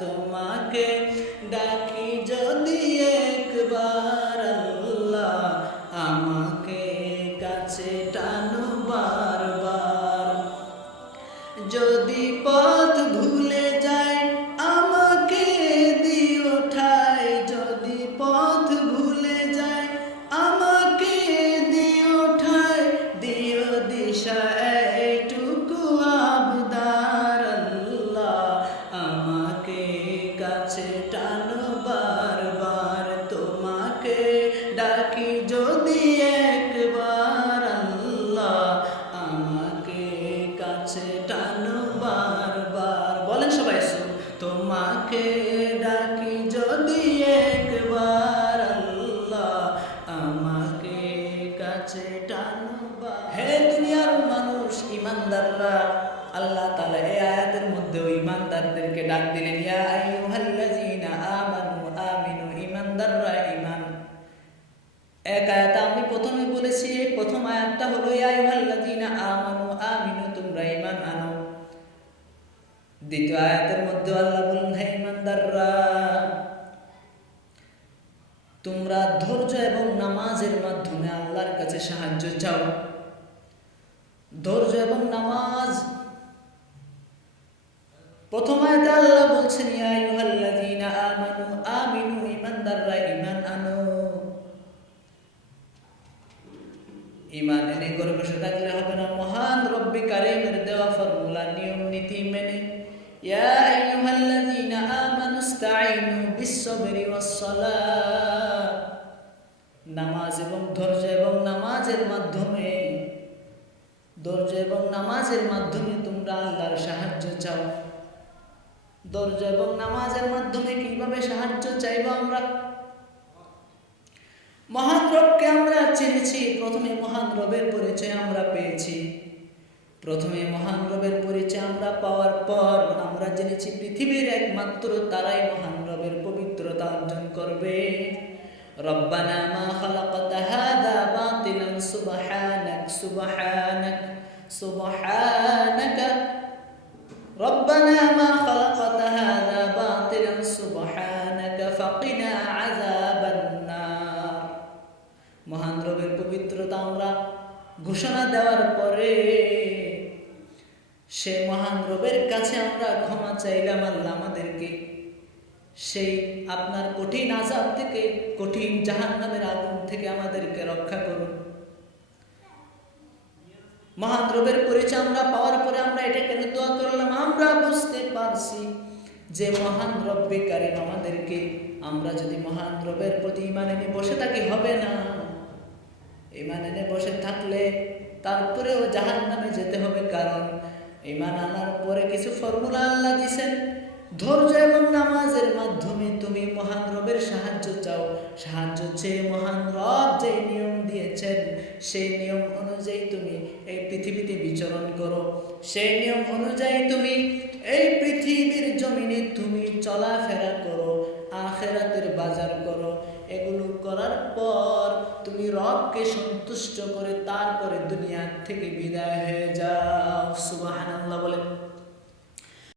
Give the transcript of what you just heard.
তোমাকে ডাকি যদি একবার আল্লাহ, আমাকে কাছে টানো বারবার। যদি পথ ভুলে যাই আমাকে দিও ঠাই, যদি পথ ভুলে যাই আমাকে দিও ঠাই, দিও দিশা এইটুকু আবদার আল্লাহ, আমাকে কাছে টানো বারবার। তোমাকে ডাকি যদি একবার আল্লাহ, আমাকে কাছে টানো বারবার। বলেন সবাই, তোমাকে ডাকি যদি একবার আল্লাহ, আমাকে কাছে টানো বারবার। হে দুনিয়ার মানুষ, ইমানদাররা, আল্লাহ তাআলা এই আয়াতের মধ্যে ইমানদারদেরকে ডাক দিলেন, ইয়া আইয়ুহাল্লাযীনা আমানু আমিনু, ইমানদাররা ঈমান। এক আয়াত আমি প্রথমে বলেছি, এই প্রথম আয়াতটা হলো ইয়া আইয়ুহাল্লাযীনা আমানু আমিনু, তোমরা ঈমান আনো। দ্বিতীয় আয়াতের মধ্যে আল্লাহ বলেন, হে ঈমানদাররা, তোমরা ধৈর্য এবং নামাজের মাধ্যমে আল্লাহর কাছে সাহায্য চাও। ধৈর্য এবং নামাজ। প্রথম আয়াতে আল্লাহ বলছেন ইয়া আইয়ুহাল্লাযীনা আমানু আমিনু, ঈমানদাররা ঈমান আনো। ঈমান এনে করে বসে থাকলে হবে না, মহান রব্বে কারীমের দেওয়া ফর্মুলা নিয়ম নীতি মেনে ইয়া আইয়ুহাল্লাযীনা আমানু ইসতাঈনু বিস-সাবরি ওয়াস-সালাহ, নামাজ এবং ধৈর্য এবং নামাজের মাধ্যমে, ধৈর্য এবং নামাজের মাধ্যমে তোমরা আল্লাহর সাহায্য চাও। ধৈর্য এবং নামাজের মাধ্যমে কিভাবে সাহায্য চাইবো আমরা? মহান রবকে আমরা চিনেছি, প্রথমে মহান রবের পরিচয় আমরা পেয়েছি। প্রথমে মহান রবের পরিচয় আমরা পাওয়ার পর আমরা জেনেছি পৃথিবীর একমাত্র তারাই মহান রবের পবিত্রতা অর্জন করবে। রব্বানা মা খালাকতা হাযা বাতিলান সুবহানাক সুবহানাক সুবহানাকা, রব্বানা মা খালাকতা হাযা বাতিলান সুবহানাকা ফাকিনা আযাবান নার। মহান রবের পবিত্রতা আমরা ঘোষণা দেওয়ার পরে সে মহান রবের কাছে আমরা ক্ষমা চাইলাম, আল্লাহ আমাদেরকে সেই আপনার কঠিন আযাব থেকে, কঠিন জাহান্নামের আগুন থেকে আমাদেরকে রক্ষা করুন। মহান রবের পরিচয় আমরা পাওয়ার পরে আমরা এটা কেন দোয়া করলাম? আমরা বুঝতে পারছি যে মহান রব্বে কারীম আমাদেরকে, আমরা যদি মহান রবের প্রতি ঈমান এনে বসে থাকি হবে না। ঈমান এনে বসে থাকলে তারপরেও জাহান্নামে যেতে হবে, কারণ ঈমান আনার পরে কিছু ফর্মুলা আল্লাহ দিয়েছেন। ধৈর্য এবং নামাজের মাধ্যমে তুমি মহান রবের সাহায্য চাও। সাহায্য চেয়ে মহান রব যে নিয়ম দিয়েছেন সেই নিয়ম অনুযায়ী তুমি এই পৃথিবীতে বিচরণ করো। সেই নিয়ম অনুযায়ী তুমি এই পৃথিবীর জমিনে তুমি চলাফেরা করো, আখিরাতের বাজার করো। এগুলো করার পর তুমি রবকে সন্তুষ্ট করে তারপরে দুনিয়া থেকে বিদায় হয়ে